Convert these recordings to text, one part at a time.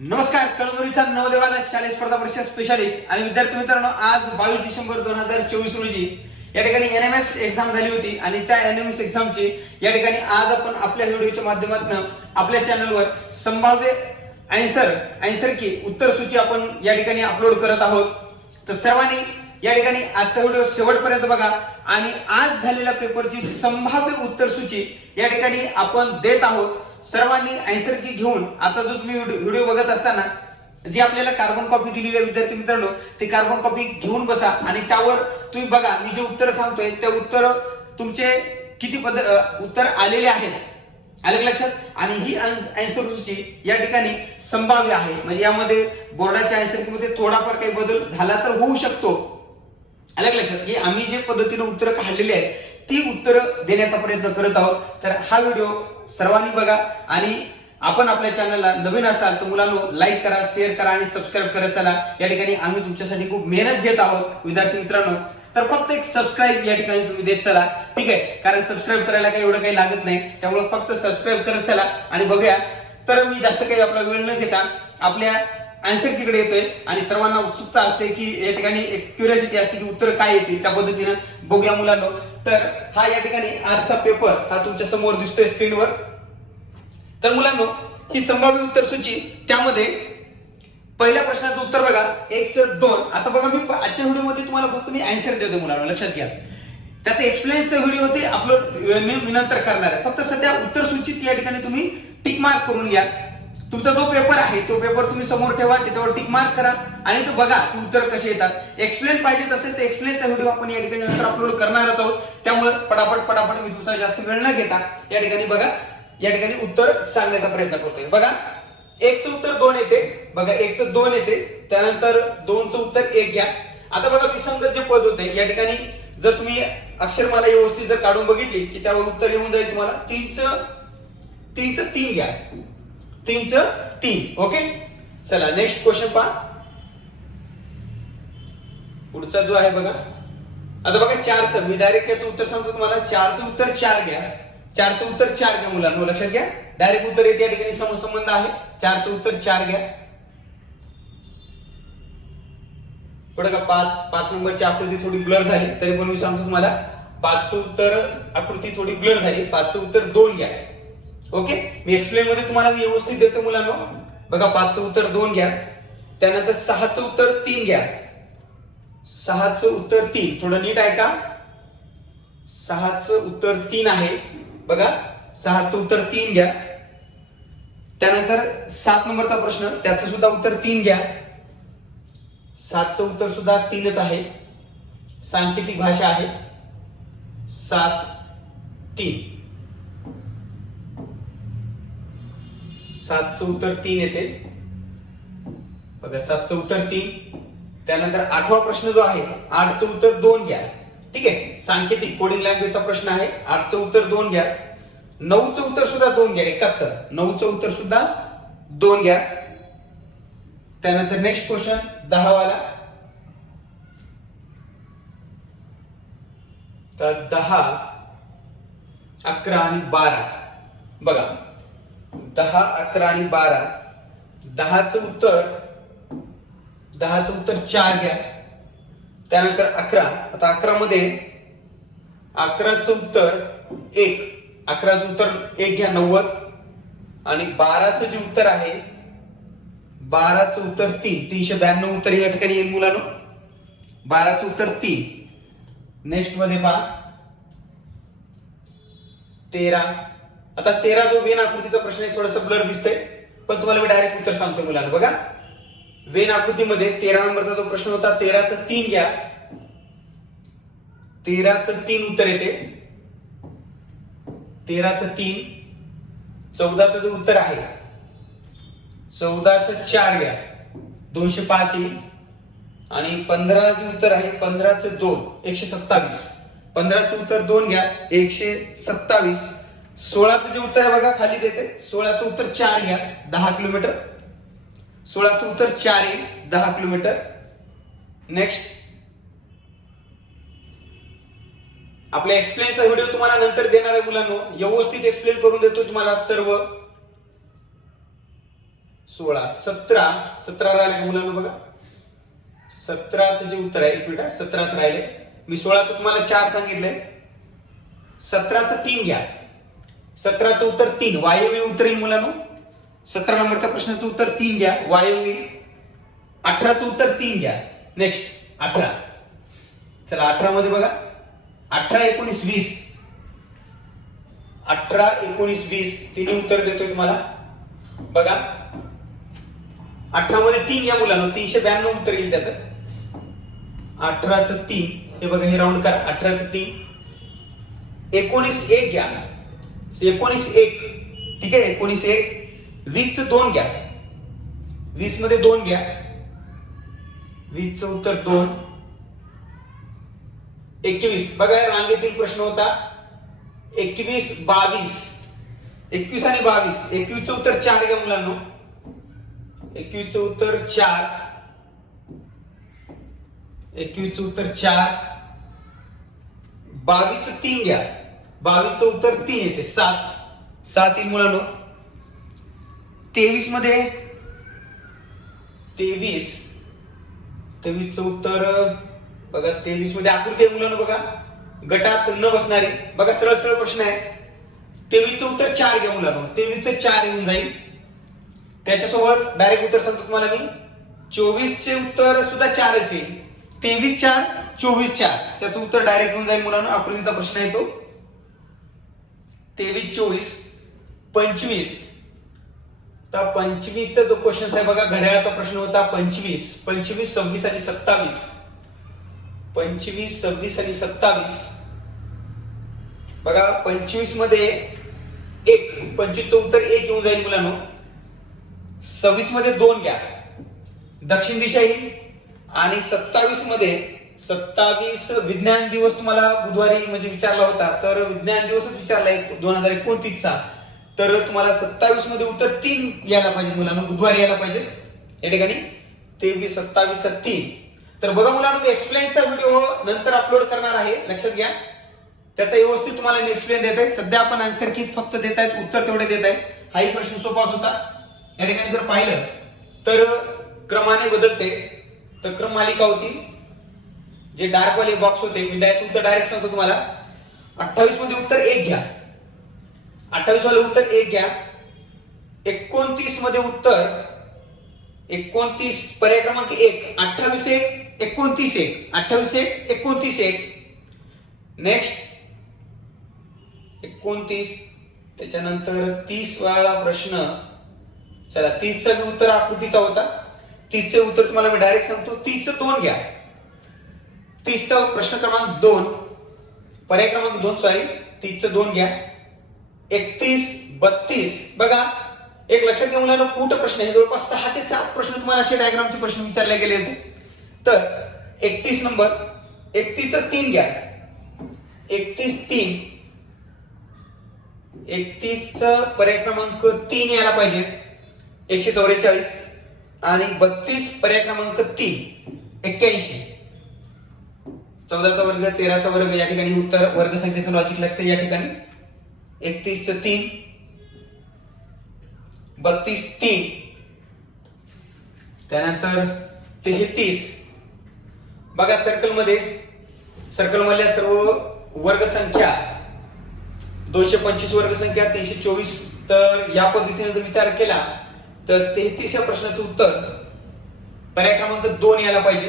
नमस्कार. कळमनुरीचा नवदेवाला शालेय स्पर्धा परीक्षा स्पेशालिस्ट आणि विद्यार्थी मित्रांनो, आज 22 डिसेंबर 2024 रोजी या ठिकाणी एनएमएस एक्झाम झाली होती आणि त्या एनएमएस एक्झामची या ठिकाणी आज आपण आपल्या व्हिडिओच्या माध्यमातून आपल्या चॅनलवर संभाव्य आन्सर की उत्तर सूची आपण या ठिकाणी अपलोड करत आहोत. तर सर्वांनी या ठिकाणी आजचा व्हिडिओ शेवटपर्यंत बघा आणि आज झालेल्या पेपरची संभाव्य उत्तर सूची या ठिकाणी आपण देत आहोत. सर्वांनी आन्सर की घेऊन आता जो तुम्ही व्हिडिओ बघत असताना जी आपल्याला कार्बन कॉपी दिलेली आहे विद्यार्थी मित्रांनो, ती कार्बन कॉपी घेऊन बसा आणि त्यावर तुम्ही बघा मी जे उत्तर सांगतोय ते उत्तर तुमचे किती उत्तर आलेले आहेत, आलं का लक्षात. आणि ही आन्सर सूची या ठिकाणी संभाव्य आहे, म्हणजे यामध्ये बोर्डाच्या आन्सर की मध्ये थोडाफार काही बदल झाला तर होऊ शकतो, आलं का लक्षात. की आम्ही जे पद्धतीने उत्तर काढलेली आहेत ती उत्तर देण्याचा प्रयत्न करत आहोत. तर हा व्हिडिओ सर्वांनी बघा आणि आपण आपल्या चॅनलला नवीन असाल तर मुलांनो लाईक करा, शेअर करा आणि सबस्क्राईब करत चला. या ठिकाणी आम्ही तुमच्यासाठी खूप मेहनत घेत आहोत विद्यार्थी मित्रांनो. तर फक्त एक सबस्क्राईब या ठिकाणी तुम्ही देत चला, ठीक आहे. कारण सबस्क्राईब करायला काही एवढं काही लागत नाही, त्यामुळे फक्त सबस्क्राईब करत चला आणि बघूया. तर मी जास्त काही आपला वेळ न घेता आपल्या आन्सर कीकडे येतोय आणि सर्वांना उत्सुकता असते की या ठिकाणी एक क्युरियोसिटी असते की उत्तर काय येतील, त्या पद्धतीने बघूया मुलांनो. तर हा या ठिकाणी आजचा पेपर हा तुमच्या समोर दिसतोय स्क्रीनवर. तर मुलांनो ही संभाव्य उत्तर सूची, त्यामध्ये पहिल्या प्रश्नाचं उत्तर बघा 1/2. आता बघा मी आजच्या व्हिडिओमध्ये तुम्हाला फक्त मी आन्सर देतो मुलांनो, लक्षात घ्या. त्याचं एक्सप्लेनचं व्हिडिओ ते अपलोड मी नंतर करणार आहे. फक्त सध्या उत्तर सूचीत या ठिकाणी तुम्ही टिक मार्क करून घ्या. तुमचा जो पेपर आहे तो पेपर तुम्ही समोर ठेवा, त्याच्यावर टिक मार्क करा आणि तो बघा की उत्तर कसे येतात. एक्सप्लेन पाहिजे असेल तर एक्सप्लेनचा व्हिडिओ आपण या ठिकाणी नंतर अपलोड करणारच आहोत. त्यामुळे पटापट मी तुमचा जास्त वेळ न घेता या ठिकाणी बघा, या ठिकाणी उत्तर सांगण्याचा प्रयत्न करतोय. बघा 1चं उत्तर 2 येते, बघा 1चं 2 येते, त्यानंतर 2चं उत्तर 1 घ्या. आता बघा विसंगत जे पद होते या ठिकाणी जर तुम्ही अक्षरमाला व्यवस्थित जर काढून बघितली की त्यावर उत्तर येऊन जाईल तुम्हाला. 3चं 3 घ्या, 3चं 3. ओके, चला नेक्स्ट क्वेश्चन पहा. पुढचा जो आहे बघा, आता बघा 4चं मी डायरेक्ट याचं उत्तर सांगतो तुम्हाला. 4चं उत्तर 4 घ्या, 4चं उत्तर 4 घ्या मुलांनो, लक्षात घ्या. डायरेक्ट उत्तर येते, या ठिकाणी समसंबंध आहे. 4चं उत्तर 4 घ्या. पुढे का 5 नंबरची आकृती थोडी ब्लर झाली तरी पण मी सांगतो तुम्हाला 5चं उत्तर आकृती थोडी ब्लर झाली. 5चं उत्तर 2 घ्या. ओके, मी एक्सप्लेन मध्ये तुम्हाला व्यवस्थित देतो मुलांनो. बघा 5चं उत्तर 2 घ्या, त्यानंतर 6चं उत्तर 3 घ्या. 6चं उत्तर 3, थोडं नीट ऐका. 6चं उत्तर 3 आहे बघा, 6चं उत्तर 3 घ्या. त्यानंतर 7 नंबरचा प्रश्न, त्याचं सुद्धा उत्तर 3 घ्या. 7चं उत्तर सुद्धा 3च आहे, सांकेतिक भाषा आहे. 7 3, 7चं उत्तर 3 येते बघा, 7चं उत्तर 3. त्यानंतर 8वा प्रश्न जो आहे 8चं उत्तर 2 घ्या, ठीक आहे. सांकेतिक कोडिंग लँग्वेजचा प्रश्न आहे. 8चं उत्तर 2 घ्या. 9चं उत्तर सुद्धा 2 घ्या, 71. 9चं उत्तर सुद्धा 2 घ्या. त्यानंतर नेक्स्ट क्वेश्चन 10 वाला. तर 10, 11 आणि 12 बघा, 10, 11 आणि 12. 10चं उत्तर 4 घ्या. त्यानंतर 11, आता 11 मध्ये 11चं उत्तर 1, 11चं उत्तर 1 घ्या, 90. आणि 12चं जे उत्तर आहे 12चं उत्तर 3, 392 उत्तर या ठिकाणी येईल मुलांनो. 12चं उत्तर 3. नेक्स्ट मध्ये पहा 13. आता 13 जो वेन आकृतीचा प्रश्न आहे थोडासा ब्लर दिसतोय, पण तुम्हाला मी डायरेक्ट उत्तर सांगतो मुलांना. बघा वेन आकृतीमध्ये 13 नंबरचा जो प्रश्न होता 13चं 3 घ्या. 13चं 3 उत्तर येते, 13चं 3. 14चं जो उत्तर आहे 14चं 4 घ्या, 205 येईल. आणि 15 जे उत्तर आहे 15चं 2, 127. 15चं उत्तर 2 घ्या, 127. 16चं जे उत्तर आहे बघा खाली देते, 16चं उत्तर 4 घ्या, 10 किलोमीटर. 16चं उत्तर 4 येईल, 10 किलोमीटर. नेक्स्ट आपल्या एक्सप्लेनचा व्हिडिओ तुम्हाला नंतर देणार आहे मुलांनो, व्यवस्थित एक्सप्लेन करून देतो तुम्हाला सर्व. 16 17 17 राहिले का मुलांना बघा 17चं जे उत्तर आहे एक मिनिट 17च राहिले मी 16चं तुम्हाला 4 सांगितलंय 17चं 3 घ्या 17चं उत्तर 3 वायव्य उत्तर येईल मुलांनो 17 नंबरच्या प्रश्नाचं उत्तर 3 घ्या वायव्य 18चं उत्तर 3 घ्या नेक्स्ट 18 चला 18 मध्ये बघा 18 19 20 18 19 20 तिन्ही उत्तर देतोय तुम्हाला बघा 18 मध्ये 3 घ्या मुलांनो 392 उत्तर येईल त्याचं 18चं 3 हे बघा हे राऊंड करा 18चं 3 19 1 घ्या 19 1 ठीक आहे 19 1 20 चं 2 घ्या 20 मध्ये 2 घ्या 20 चं उत्तर 2 21 बघा रांगेतील प्रश्न होता 21 22 21 आणि 22 21 चं उत्तर 4 घ्या मुलांनो 21 चं उत्तर 4 21 चं उत्तर 4 22 चं 3 घ्या 22 चं उत्तर 3 येते 7 7 येईल मुलांनो 23 मध्ये 23 चं उत्तर बघा 23 मध्ये आकृती आहे मुलांनो बघा गटात न बसणारी बघा सरळ सरळ प्रश्न आहे 23 चं उत्तर 4 घ्या मुलांनो 23 चं 4 येऊन जाईल त्याच्यासोबत डायरेक्ट उत्तर सांगतो तुम्हाला मी 24 चे उत्तर सुद्धा 4च येईल 23 4 24 4 त्याचं उत्तर डायरेक्ट येऊन जाईल मुलांनो आकृतीचा प्रश्न आहे तो 23 24 25 तर 25 चा जो क्वेश्चन आहे बघा घड्याळाचा प्रश्न होता 25 26 26 आणि 27 25 26 आणि 27 बघा 25 मध्ये 1 25 चं उत्तर 1 येऊन जाईल मुलांनो 26 मध्ये 2 घ्या दक्षिण दिशा येईल आणि 27 मध्ये 27 विज्ञान दिवस तुम्हाला बुधवारी म्हणजे विचारला होता तर विज्ञान दिवसच विचारलाय 2029 चा तर तुम्हाला 27 मध्ये उत्तर 3 यायला पाहिजे मुलांनो बुधवारी यायला पाहिजे या ठिकाणी 23 27 चा 3 तर बघा मुलांनो मी एक्सप्लेनचा व्हिडिओ नंतर अपलोड करणार आहे लक्षात घ्या त्याचा व्यवस्थित तुम्हाला मी एक्सप्लेन देत आहे सध्या आपण आन्सर की फक्त देत आहेत उत्तर तेवढे देत आहे हाही प्रश्न सोपाच होता या ठिकाणी जर पाहिलं तर क्रमाने बदलते तर क्रम मालिका होती जे डार्क वाले बॉक्स होते मी डायरेक्ट उत्तर डायरेक्ट सांगतो तुम्हाला 28 मध्ये उत्तर 1 घ्या 28 वाले उत्तर 1 घ्या 29 मध्ये उत्तर 29 पर्याय क्रमांक 1 28 1 29 1 28 1 29 1 नेक्स्ट 29 त्याच्यानंतर 30 वाला प्रश्न चला 30 चा भी उत्तर आकृतीचा होता 30 चे उत्तर तुम्हाला मी डायरेक्ट सांगतो 30 चं 2 घ्या 30 चा प्रश्न क्रमांक 2 पर्याय क्रमांक 2 सॉरी 30 चं 2 घ्या 31 32 बघा एक लक्षात घ्या मुलांना कूट प्रश्न आहे जवळपास 6 ते 7 प्रश्न तुम्हाला असे डायग्रामचे प्रश्न विचारले गेले होते तर 31 नंबर 31 चं 3 घ्या 31 3 31 चं पर्याय क्रमांक 3 यायला पाहिजे 144 आणि 32 पर्याय क्रमांक 3 81 14चा वर्ग 13चा वर्ग या ठिकाणी उत्तर वर्ग संख्येचं लॉजिक लागते या ठिकाणी 31 चं 3 32 3 त्यानंतर 33 बघा सर्कल मधल्या सर्व वर्ग संख्या 225 वर्ग संख्या 324 तर या पद्धतीने जर विचार केला तर 33 या प्रश्नाचं उत्तर पर्याय क्रमांक 2 यायला पाहिजे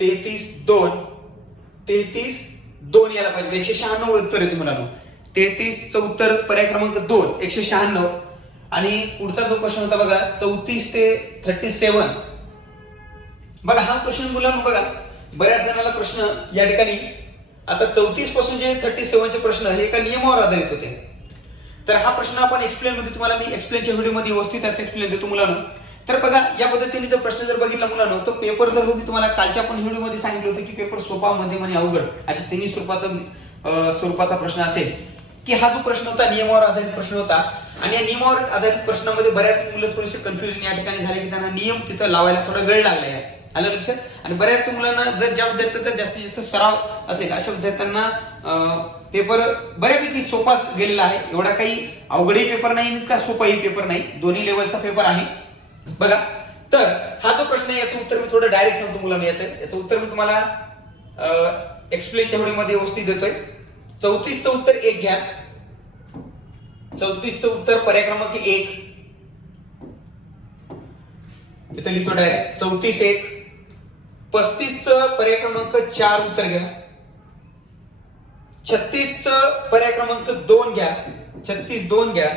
33 2 यायला पाहिजे 196 उत्तर येते मुलांनो 33 चं उत्तर पर्याय क्रमांक 2 196 आणि पुढचा जो प्रश्न होता बघा 34 ते 37 बघा हा प्रश्न मुलांनो बघा बऱ्याच जणांना प्रश्न या ठिकाणी आता 34 पासून जे 37 चे प्रश्न हे एका नियमावर आधारित होते तर हा प्रश्न आपण एक्सप्लेन मध्ये तुम्हाला मी एक्सप्लेनच्या व्हिडिओ मध्ये व्यवस्थित त्याचा एक्सप्लेन देतो मुलांनो तर बघा या पद्धतीने जर प्रश्न जर बघितला मुलांनो तो पेपर जर मी तुम्हाला कालच्या आपण व्हिडिओ मध्ये सांगितलं होतं की पेपर सोपा मध्यम आणि अवघड अशा तिन्ही स्वरूपाचा प्रश्न असेल की हा जो प्रश्न होता नियमावर आधारित प्रश्न होता आणि या नियमावर आधारित प्रश्नामध्ये बऱ्याच मुलं थोडेसे कन्फ्युजन या ठिकाणी झाले की त्यांना नियम तिथं लावायला थोडा वेळ लागला आहे. आलं लक्षात. आणि बऱ्याच मुलांना जर ज्या विद्यार्थ्यांचा जास्तीत जास्त सराव असेल अशा विद्यार्थ्यांना पेपर बऱ्यापैकी सोपाच गेलेला आहे. एवढा काही अवघडही पेपर नाही, इतका सोपाही पेपर नाही, दोन्ही लेवलचा पेपर आहे. बघा, तर हा जो प्रश्न आहे याचं उत्तर मी थोडं डायरेक्ट सांगतो मुलांना. याचं उत्तर मी तुम्हाला एक्सप्लेनच्या व्हिडिओमध्ये व्यवस्थित देतोय. 34चं उत्तर 1 घ्या. 34चं उत्तर पर्याय क्रमांक 1 इथे लिहितो डायरेक्ट. 34 1. 35चं पर्याय क्रमांक 4 उत्तर घ्या. 36चं पर्याय क्रमांक 2 घ्या. 36 2 घ्या.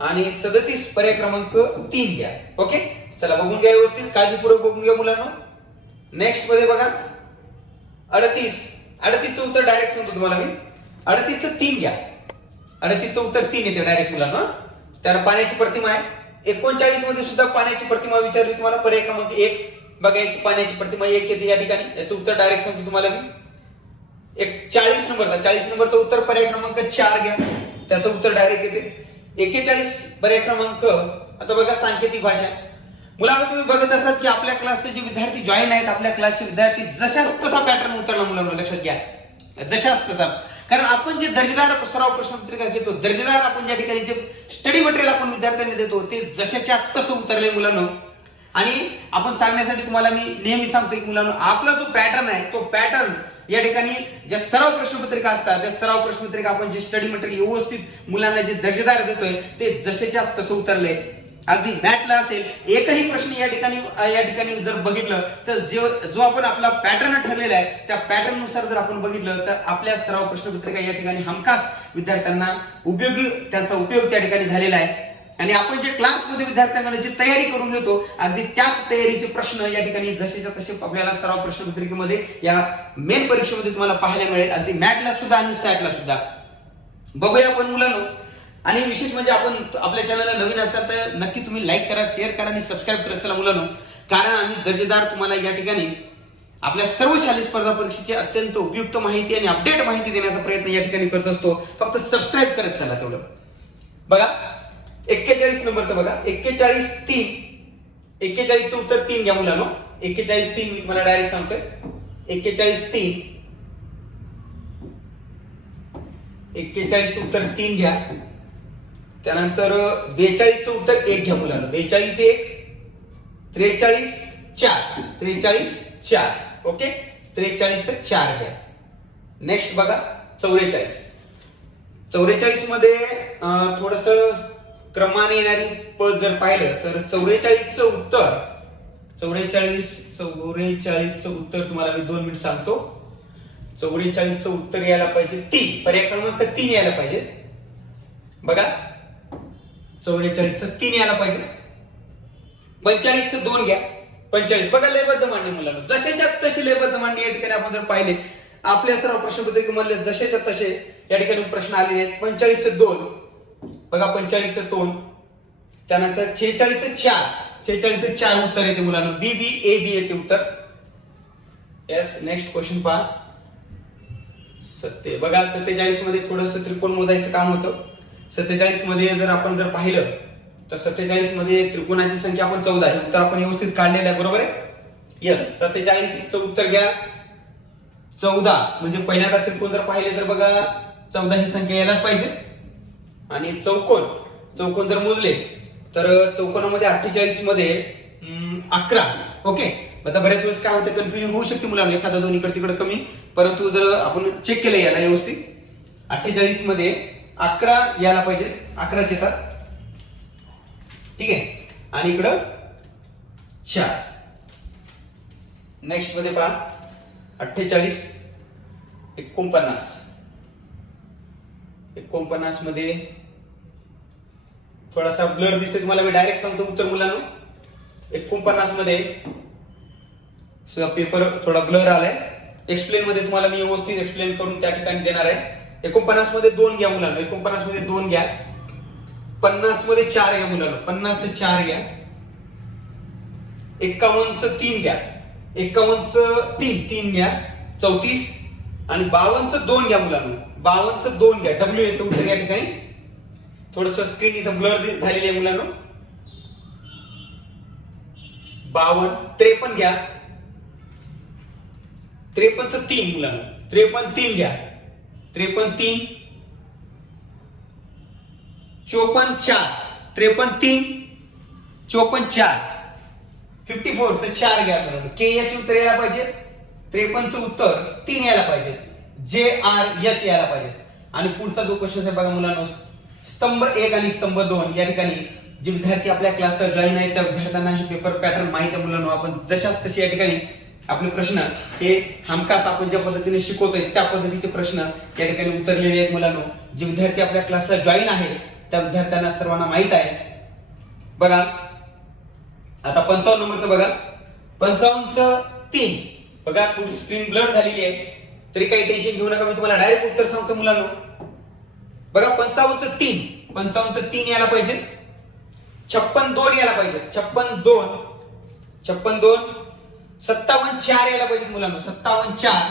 आणि 37 पर्याय क्रमांक 3 घ्या. ओके, चला बघून घ्या व्यवस्थित, काळजीपूर्वक बघून घ्या मुलांना. नेक्स्ट मध्ये बघा 38चं उत्तर डायरेक्ट सांगतो तुम्हाला मी. 38चं 3 घ्या. 38चं उत्तर 3 येते डायरेक्ट मुलांना. त्याला पाण्याची प्रतिमा आहे. 39 मध्ये सुद्धा पाण्याची प्रतिमा विचारली तुम्हाला, पर्याय क्रमांक 1. बघा, याची पाण्याची प्रतिमा 1 येते या ठिकाणी. याचं उत्तर डायरेक्ट सांगतो तुम्हाला मी. 40 नंबरचं उत्तर पर्याय क्रमांक 4 घ्या. त्याचं उत्तर डायरेक्ट येते. 41 पर्याय क्रमांक. आता बघा, सांकेतिक भाषा. मुलांना तुम्ही बघत असाल की आपल्या क्लासचे जे विद्यार्थी जॉईन आहेत, आपल्या क्लासचे विद्यार्थी जशाच तसा पॅटर्न उतरला मुलांना, लक्षात घ्या, जशाच तसा. कारण आपण जे दर्जेदार सराव प्रश्नपत्रिका घेतो, दर्जेदार आपण ज्या ठिकाणी जे स्टडी मटेरियल आपण विद्यार्थ्यांना देतो ते जशाच्या तसं उतरले मुलांना. आणि आपण सांगण्यासाठी तुम्हाला मी नेहमी सांगतो की मुलांना, आपला जो पॅटर्न आहे तो पॅटर्न या ठिकाणी ज्या सराव प्रश्नपत्रिका असतात त्या सराव प्रश्नपत्रिका आपण जे स्टडी मटेरियल व्यवस्थित मुलांना जे दर्जेदार देतोय ते जसेच्या तसं उतरले. अगदी मॅथला असेल, एकही प्रश्न या ठिकाणी जर बघितलं तर जो आपण आपला पॅटर्न ठरलेला आहे त्या पॅटर्न नुसार जर आपण बघितलं तर आपल्या सराव प्रश्नपत्रिका या ठिकाणी हमखास विद्यार्थ्यांना त्यांचा उपयोग त्या ठिकाणी झालेला आहे. आणि आपण जे क्लासमध्ये विद्यार्थ्यांना जी तयारी करून घेतो अगदी त्याच तयारीचे प्रश्न या ठिकाणी जसेच्या तसे आपल्याला सराव प्रश्नपत्रिकेमध्ये या मेन परीक्षेमध्ये तुम्हाला पाहायला मिळेल, अगदी मॅथला सुद्धा आणि सॅटला सुद्धा. बघूया आपण मुलांनो. आणि विशेष म्हणजे आपण आपल्या चॅनलला नवीन असाल तर नक्की तुम्ही लाईक करा, शेअर करा आणि सबस्क्राईब करत चला मुलांनो. कारण आम्ही दर्जेदार तुम्हाला या ठिकाणी आपल्या सर्व शालेय स्पर्धा परीक्षेची अत्यंत उपयुक्त माहिती आणि अपडेट माहिती देण्याचा प्रयत्न या ठिकाणी करत असतो. फक्त सबस्क्राईब करत चला तेवढं. बघा 41 नंबरचं बघा. 41 3. 41चं उत्तर 3 घ्या मुलांनो. 41 3 मी तुम्हाला डायरेक्ट सांगतोय. 41 3. 41चं उत्तर 3 घ्या. त्यानंतर 42चं उत्तर 1 घ्या मुलांना. 42 1. 43 4. 43 4. ओके, 43चं 4 घ्या. नेक्स्ट बघा 44. 44 मध्ये थोडस क्रमाने येणारी पद जर पाहिलं तर 44चं उत्तर 44चं उत्तर तुम्हाला मी 2 मिनिट सांगतो. 44चं उत्तर यायला पाहिजे 3. पर्याय क्रमांक 3 यायला पाहिजे. बघा 44चं 3 यायला पाहिजे. 45चं 2 घ्या. 45 बघा लयबद्ध मांडणी मुलांना, जशाच्या तशी लयबद्ध मांडणी या ठिकाणी आपण जर पाहिले आपल्या सर्व प्रश्नपत्रिकेमधले जशाच्या तसे या ठिकाणी प्रश्न आलेले आहेत. 45चं 2 बघा. 45चं 2. त्यानंतर 46चं 4. 46चं 4 उत्तर येते मुलांना. बी बी ए बी येते उत्तर. येस. नेक्स्ट क्वेश्चन पहा. बघा 47 मध्ये थोडस त्रिकोण मोजायचं काम होतं. 47 मध्ये जर आपण पाहिलं तर 47 मध्ये त्रिकोणाची संख्या आपण 14 हे उत्तर आपण व्यवस्थित काढलेलं आहे, बरोबर आहे. येस. 47चं उत्तर घ्या 14. म्हणजे पहिल्यांदा त्रिकोण जर पाहिले तर बघा 14 ही संख्या यायलाच पाहिजे. आणि चौकोन जर मोजले तर चौकोनामध्ये 48 मध्ये 11. ओके. आता बऱ्याच वेळेस काय होतं, कन्फ्युजन होऊ शकते मुलांना, एखादा 2 इकडे तिकडे कमी. परंतु जर आपण चेक केलं याला व्यवस्थित 48 मध्ये 11 यायला पाहिजे. 11 येतात. ठीक आहे. आणि इकडं 4. नेक्स्ट मध्ये पहा 48 49 मध्ये थोडासा ब्लर दिसतोय तुम्हाला, मी डायरेक्ट सांगतो उत्तर मुलांनो. 49 मध्ये सुद्धा पेपर थोडा ब्लर आलाय. एक्सप्लेन मध्ये तुम्हाला मी व्यवस्थित एक्सप्लेन करून त्या ठिकाणी देणार आहे. 49 मध्ये 2 घ्या मुलांनो. 49 मध्ये 2 घ्या. 50 मध्ये 4 घ्या मुलांनो. 50चं 4 घ्या. 51चं 3 घ्या. 51चं 3 घ्या. 34 आणि 52चं 2 घ्या मुलांनो. 52चं 2 घ्या. डब्ल्यू येतो उत्तर या ठिकाणी. थोडस स्क्रीन इथं ब्लर झालेली आहे मुलांनो. 52, 53 घ्या. 53चं 3 मुलांनो. 53 3 घ्या. 53 3. 54 4. 53 3. 54 4. 54चं 4 घ्या मुलांनो. के याचे उत्तर यायला पाहिजे. 53चं उत्तर 3 यायला पाहिजे. जे आर एच यायला पाहिजे. आणि पुढचा जो क्वेश्चन आहे बघा मुलांनो, स्तंभ 1 आणि स्तंभ 2 या ठिकाणी जे विद्यार्थी आपल्या क्लासला जॉईन आहेत त्या विद्यार्थ्यांना हे पेपर पॅटर्न माहिती आहे मुलांनो. आपण जशाच तशी या ठिकाणी आपले प्रश्न हे हमखास आपण ज्या पद्धतीने शिकवतोय त्या पद्धतीचे प्रश्न या ठिकाणी उतरलेले आहेत मुलांनो. जे विद्यार्थी आपल्या क्लासला जॉईन आहेत त्या विद्यार्थ्यांना सर्वांना माहित आहे. बघा आता 55 नंबरचं बघा. 55चं 3. बघा थोडी स्क्रीन ब्लर झालेली आहे तरी काही टेन्शन घेऊ नका, मी तुम्हाला डायरेक्ट उत्तर सांगतो मुलांनो. बघा 55चं 3. 55चं 3 यायला पाहिजे. 56 2 यायला पाहिजे. 56 2. 56 2. 57 4 यायला पाहिजे मुलांनो. 57 4.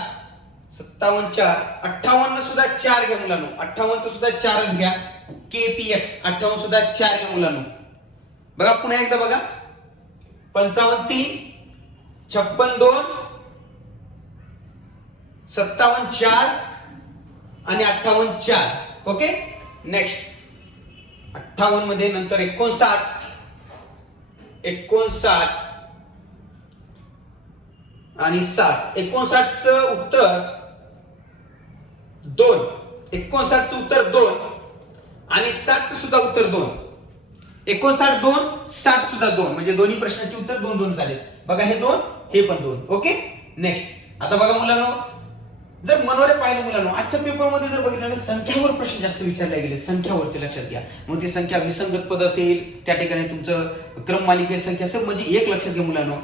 57 4. 58 सुद्धा 4 घ्या मुलांनो. 58चं सुद्धा 4च घ्या. केपीएक्स 58 सुद्धा 4 घ्या मुलांनो. बघा पुन्हा एकदा बघा. 55 3. 56 2. 57 4 आणि 58 4. ओके. नेक्स्ट 58 मध्ये नंतर 59 आणि 7. 59चं उत्तर 2. 59चं उत्तर 2 आणि 7चं सुद्धा उत्तर 2. 59 2 60 सुद्धा 2 म्हणजे दोन्ही प्रश्नाचे उत्तर 2 2 झाले. बघा हे 2 हे पण 2. ओके. नेक्स्ट आता बघा मुलांनो, जर मनोरे पाहिलं मुलांनो आजच्या पेपरमध्ये जर बघितलं संख्यावर प्रश्न जास्त विचारले गेले. संख्यावरचे लक्षात घ्या. मग ती संख्या विसंगत पद असेल, त्या ठिकाणी तुमचं क्रम मालिकेची संख्या असेल, म्हणजे एक लक्षात घ्या मुलांनो,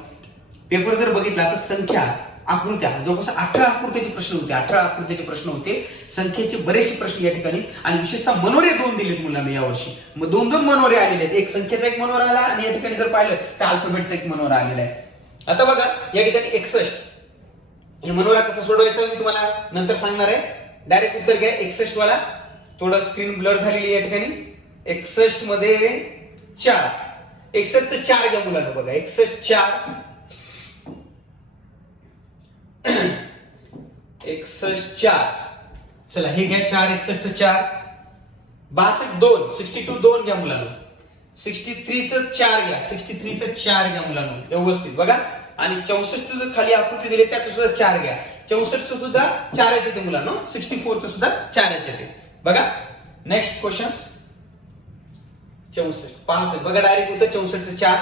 पेपर जर बघितला तर संख्या आकृत्या जवळपास 18 आकृत्याचे प्रश्न होते. 18 आकृत्याचे प्रश्न होते. संख्येचे बरेचसे प्रश्न या ठिकाणी आणि विशेषतः मनोरे 2 दिलेत मुलांना यावर्षी. मग 2 मनोरे आलेले आहेत. एक संख्येचा एक मनोरा आला आणि या ठिकाणी जर पाहिलं तर अल्फाबेटचा एक मनोरा आलेला आहे. आता बघा या ठिकाणी 61 हे मनोरा कसं सोडवायचं मी तुम्हाला नंतर सांगणार आहे. डायरेक्ट उत्तर घ्या. 61 वाला थोडं स्क्रीन ब्लर झालेली आहे या ठिकाणी. 61 मध्ये 4. 61चं 4 घ्या मुलांना. बघा 61 4. 61 4. चला हे घ्या 4. 61चं 4. 62 2. 62 2 घ्या मुलांना. 63चं 4 घ्या. 63चं 4 घ्या मुलांना व्यवस्थित बघा. आणि 64 खाली आकृती दिली त्याचं सुद्धा 4 घ्या. 64 सुद्धा 4च येते मुलांना. 64चं सुद्धा 4च येते. बघा नेक्स्ट क्वेश्चन 64 65. बघा डायरेक्ट उत्तर 64चं 4.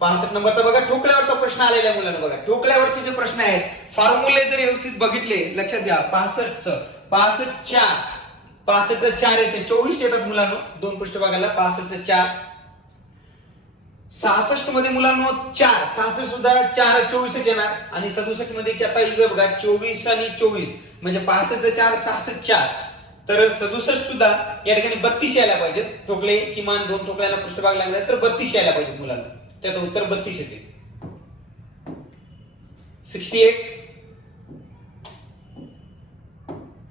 65 नंबरचा बघा ठोकल्यावरचा प्रश्न आलेला आहे मुलांना. बघा ठोकल्यावरचे जे प्रश्न आहेत फॉर्म्युले जर व्यवस्थित बघितले लक्षात घ्या. 65चं 4. 65चं 4 येते. 24 येतात मुलांना. 2 पृष्ठ बघायला. 65चं 4. 66 मध्ये मुलांनो 4. 66 सुद्धा 4 24च येणार. आणि 67 मध्ये की आता इथे बघा 24 आणि 24 म्हणजे 65चं 4 66 4. तर 67 सुद्धा या ठिकाणी 32 यायला पाहिजे. ठोकले किमान 2 ठोकल्यांना पृष्ठभाग लागला तर 32 यायला पाहिजे मुलांना. त्याचं उत्तर 32 येते. 68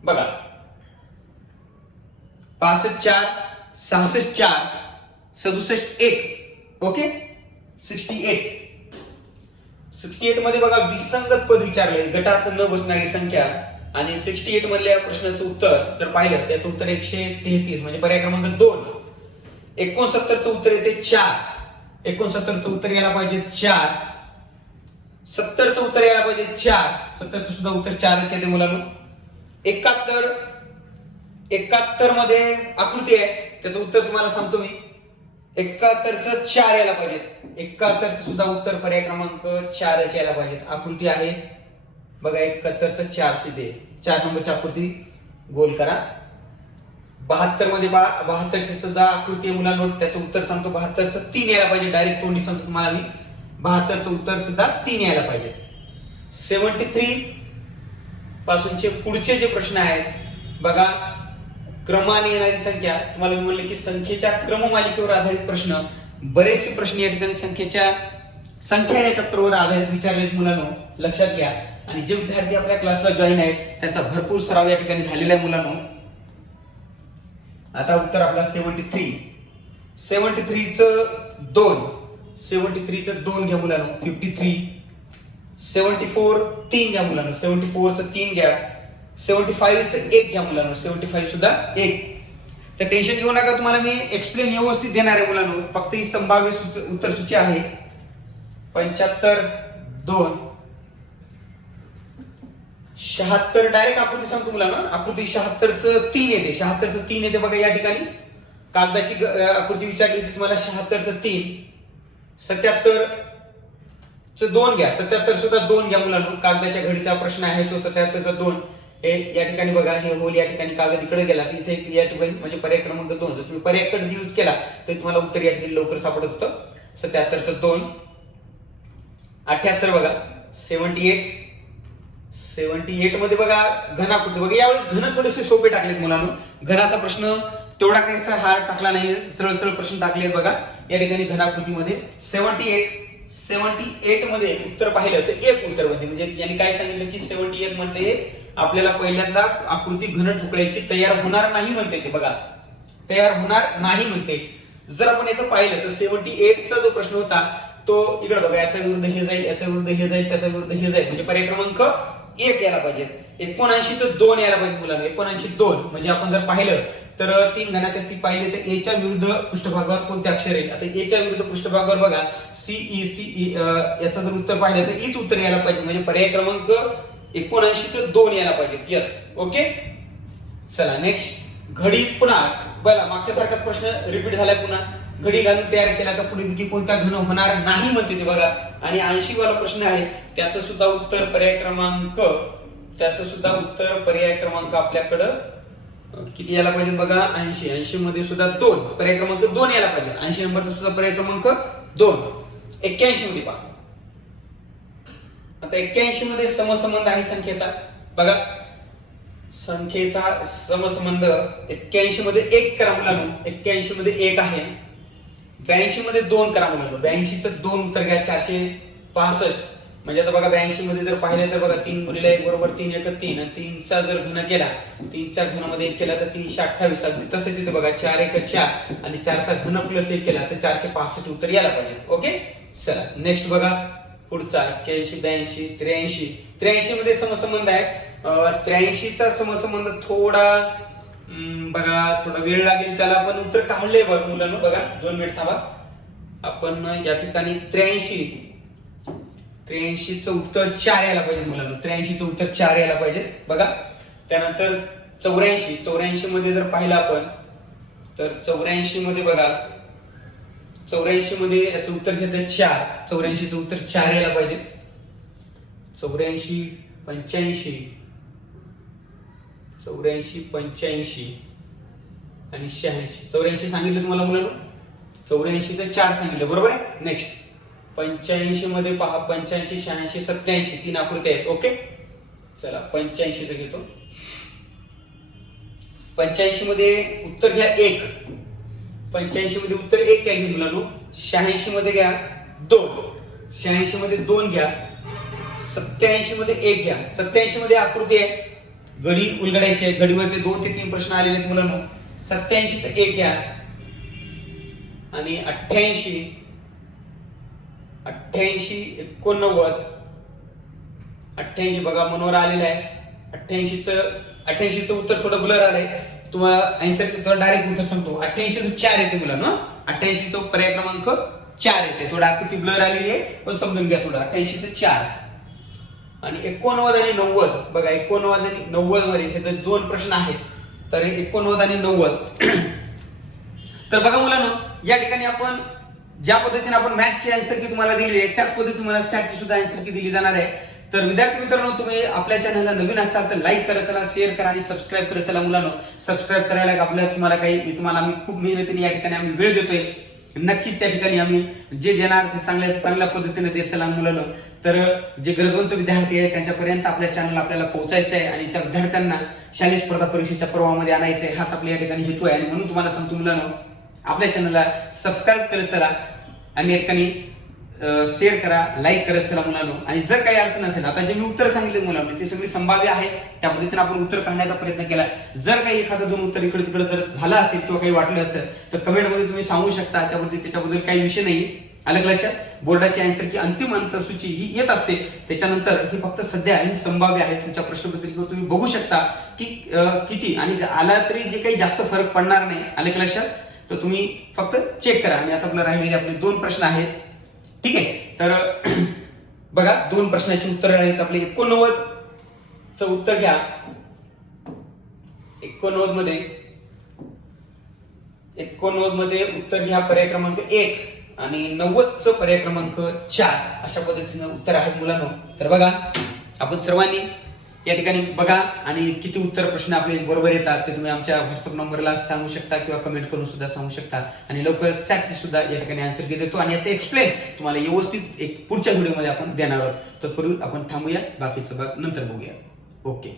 बघा 65 4. 66 4. 67 1. ओके. 68 मध्ये बघा विसंगत पद विचारले. गटात न बसणारी संख्या. आणि 68 मधल्या प्रश्नाचं उत्तर जर पाहिलं त्याचं उत्तर 133 म्हणजे पर्याय क्रमांक 2. 69चं उत्तर येते 4. 69चं उत्तर यायला पाहिजे 4. 70चं उत्तर यायला पाहिजे 4. 70चं सुद्धा उत्तर 4च येते मुलांना. 71 मध्ये आकृती आहे त्याचं उत्तर तुम्हाला सांगतो मी. 71चं 4 यायला पाहिजे. 71चं सुद्धा उत्तर पर्याय क्रमांक 4च यायला पाहिजे. आकृती आहे बघा 71चं 4 सीधे 4 नंबरची आकृती गोल करा. 72 मध्ये 72ची सुद्धा आकृती आहे मुलांनो. त्याचं उत्तर सांगतो. 72चं 3 यायला पाहिजे. डायरेक्ट तोंडी सांगतो तुम्हाला मी. 72चं उत्तर सुद्धा 3 यायला पाहिजे. 73 पासूनचे पुढचे जे प्रश्न आहेत बघा क्रमाने येणारी संख्या. तुम्हाला मी म्हणले की संख्येच्या क्रममालिकेवर आधारित प्रश्न बरेचसे प्रश्न या ठिकाणी संख्या या चॅप्टरवर आधारित विचारलेत मुलांनो. लक्षात घ्या. आणि जे विद्यार्थी आपल्या क्लासला जॉईन आहेत त्यांचा भरपूर सराव या ठिकाणी झालेला आहे मुलांनो. आता उत्तर आपला 73. 73चं 2 घ्या मुलांनो. 53. 74 3 घ्या मुलांनो. 74चं 3 घ्या. 75चं 1 घ्या मुलांनो. 75 सुद्धा 1. तर टेन्शन घेऊ नका, तुम्हाला मी एक्सप्लेन व्यवस्थित देणार आहे मुलांनो. फक्त ही संभाव्य उत्तर सूची आहे. 75 2. 76 डायरेक्ट आकृती सांगतो मुलांना. आकृती 76चं 3 येते. 76चं 3 येते बघा या ठिकाणी. कागदाची आकृती विचारली होती तुम्हाला. 76चं 3. 77चं 2 घ्या. 77 सुद्धा 2 घ्या मुलांनो. कागदाच्या घडीचा प्रश्न आहे तो 77चा 2. हे या ठिकाणी बघा, हे होल या ठिकाणी कागद इकडे गेला तर इथे या ठिकाणी म्हणजे पर्याय क्रमांक 2. जर तुम्ही पर्याय कट यूज केला तर तुम्हाला उत्तर या ठिकाणी लवकर सापडत होतं. 77चं 2. 78 बघा. 78 मध्ये बघा घनाकृती बघा. यावेळेस घन थोडेसे सोपे टाकलेत मुलांनो. घनाचा प्रश्न तेवढा काही हार्ड टाकला नाही, सरळ सरळ प्रश्न टाकलेत बघा या ठिकाणी घनाकृतीमध्ये. 78 मध्ये उत्तर पाहिलं तर एक उत्तर म्हणजे यांनी काय सांगितलं की 78 मध्ये आपल्याला पहिल्यांदा आकृती घन ठोकळ्याची तयार होणार नाही म्हणते. ते बघा तयार होणार नाही म्हणते. जर आपण याचं पाहिलं तर 78चा जो प्रश्न होता तो इकडे बघा, याच्या विरुद्ध हे जाईल, याच्या विरुद्ध हे जाईल, त्याच्या विरुद्ध हे जाईल, म्हणजे पर्याय क्रमांक 1 यायला पाहिजे. 79चं 2 यायला पाहिजे मुलांना. 79 2 म्हणजे आपण जर पाहिलं तर 3 घनाच्या स्थिती पाहिली तर ए च्या विरुद्ध पृष्ठभागावर कोणते अक्षर येईल. आता ए च्या विरुद्ध पृष्ठभागावर बघा सीई याचं जर उत्तर पाहिलं तर ईच उत्तर यायला पाहिजे, म्हणजे पर्याय क्रमांक 79चं 2 यायला पाहिजे. Yes, okay. चला नेक्स्ट घडी. पुन्हा बघा मागच्या सारखाच प्रश्न रिपीट झालाय. पुन्हा घडी घालून तयार केला तर पुढे विधी कोणता घन होणार नाही म्हणते ते बघा. आणि 80 वाला प्रश्न आहे त्याचं सुद्धा उत्तर पर्याय क्रमांक आपल्याकडं किती यायला पाहिजे बघा. 80 मध्ये सुद्धा 2 पर्याय क्रमांक 2 यायला पाहिजे. 80 नंबरचा सुद्धा पर्याय क्रमांक 2. 81 मध्ये पहा. आता 81 मध्ये समसंबंध आहे संख्येचा बघा. संख्येचा समसंबंध 81 मध्ये 1 करा मुलांनो. 81 मध्ये 1 आहे. 82 मध्ये 2 करा मुलांनो. 82चं 2 उत्तर घ्या. 465 म्हणजे आता बघा 82 मध्ये जर पाहिलं तर बघा 3 गुणिले 1 बरोबर 3 1 3 आणि 3चा जर घन केला, 3च्या घनामध्ये 1 केला तर 328. अगदी तसेच इथे बघा 4 1 4 आणि 4चा घन प्लस 1 केला तर 465 उत्तर यायला पाहिजे. ओके. चला नेक्स्ट बघा पुढचा 81 82 83. 83 मध्ये समसंबंध आहे. 83चा समसंबंध थोडा वेळ लागेल त्याला, पण उत्तर काढले बघ मुलांना. बघा 2 मिनिट थांबा. आपण या ठिकाणी 83चं उत्तर 4 यायला पाहिजे मुलांना. 83चं उत्तर 4 यायला पाहिजे बघा. त्यानंतर 84 मध्ये जर पाहिलं आपण तर 84 मध्ये बघा 84 मध्ये याचं उत्तर घेतलं 4. 84चं उत्तर 4 यायला पाहिजे. 84 85 आणि 86. 84 सांगितलं तुम्हाला मुलांना. 84चं 4 सांगितलं बरोबर आहे. नेक्स्ट 85 मध्ये पहा. 85 86 87 3 आकृती आहेत. ओके. चला 85चं घेतो. 85 मध्ये उत्तर घ्या 1. 85 मध्ये उत्तर 1 काय घ्या मुलांनो. 86 मध्ये घ्या 2. 86 मध्ये 2 घ्या. 87 मध्ये 1 घ्या. 87 मध्ये आकृती आहे, घडी उलगडायची आहे. घडीवरती 2 ते 3 प्रश्न आलेले आहेत मुलांनो. 87चं 1 घ्या आणि 88 88 बघा मनोर आलेलं आहे. 88चं उत्तर थोडं ब्लर आलंय. तुम्हाला आन्सर डायरेक्ट उत्तर सांगतो. 88चं 4 येते मुलांना. 88चं पर्याय क्रमांक 4 येते. थोडा आकृती ब्लर आलेली आहे पण समजून घ्या थोडं. 88चं 4 आणि 89 आणि 90 बघा. 89 आणि 90 मध्ये हे 2 प्रश्न आहेत. तर 89 आणि 90 तर बघा मुलांनो या ठिकाणी आपण ज्या पद्धतीने आपण मॅथ्सची आन्सर की तुम्हाला दिलेली आहे त्याच पद्धतीने तुम्हाला सॅटची सुद्धा आन्सर की दिली जाणार आहे. तर विद्यार्थी मित्रांनो तुम्ही आपल्या चॅनलला नवीन असाल तर लाईक करत चला, शेअर करा आणि सबस्क्राईब करत चला मुलांनो. सबस्क्राईब करायला आपल्याला तुम्हाला काही तुम्हाला आम्ही खूप मेहनतीने या ठिकाणी आम्ही वेळ देतोय. नक्कीच त्या ठिकाणी आम्ही जे देणार ते चांगल्या पद्धतीने देत चला मुलांनो. तर जे गरजवंत विद्यार्थी आहेत त्यांच्यापर्यंत आपल्या चॅनल आपल्याला पोहोचायचं आहे आणि त्या विद्यार्थ्यांना शालेय स्पर्धा परीक्षेच्या प्रवाहामध्ये आणायचं आहे. हाच आपल्या या ठिकाणी हेतू आहे. आणि म्हणून तुम्हाला सांगतो मुलांनो आपल्या चॅनलला सबस्क्राईब करत चला आणि या ठिकाणी शेअर करा, लाईक करत चला मुलांनो. आणि जर काही अडचण असेल, आता जे मी उत्तर सांगितले मुलांनो ते सगळी संभाव्य आहे, त्या पद्धतीने आपण उत्तर काढण्याचा प्रयत्न केला. जर काही एखादं दोन उत्तर इकडे तिकडे जर झालं असेल किंवा काही वाटलं असेल तर कमेंटमध्ये तुम्ही सांगू शकता. त्याच्याबद्दल काही विषय नाही. आलं का लक्षात? बोर्डाची आन्सर की अंतिम अंतरसूची ही येत असते, त्याच्यानंतर ही फक्त सध्या ही संभाव्य आहे. तुमच्या प्रश्नपत्रिकेवर तुम्ही बघू शकता की किती, आणि आला तरी जे काही जास्त फरक पडणार नाही. आलं का लक्षात? तर तुम्ही फक्त चेक करा. आणि आता आपल्याला राहिलेले आपले 2 प्रश्न आहेत. ठीक आहे, तर बघा 2 प्रश्नाची उत्तर आहेत आपले. 89चं उत्तर घ्या. 89 मध्ये उत्तर घ्या पर्याय क्रमांक 1 आणि 90चं पर्याय क्रमांक 4. अशा पद्धतीने उत्तर आहेत मुलांनो. तर बघा आपण सर्वांनी या ठिकाणी बघा आणि किती उत्तर प्रश्न आपले बरोबर येतात ते तुम्ही आमच्या व्हॉट्सअप नंबरला सांगू शकता किंवा कमेंट करून सुद्धा सांगू शकता. आणि लवकर सॅटची सुद्धा या ठिकाणी आन्सर देतो आणि याचं एक्सप्लेन तुम्हाला व्यवस्थित एक पुढच्या व्हिडिओमध्ये आपण देणार आहोत. तत्पूर्वी आपण थांबूया, बाकीचं भाग नंतर बघूया. ओके.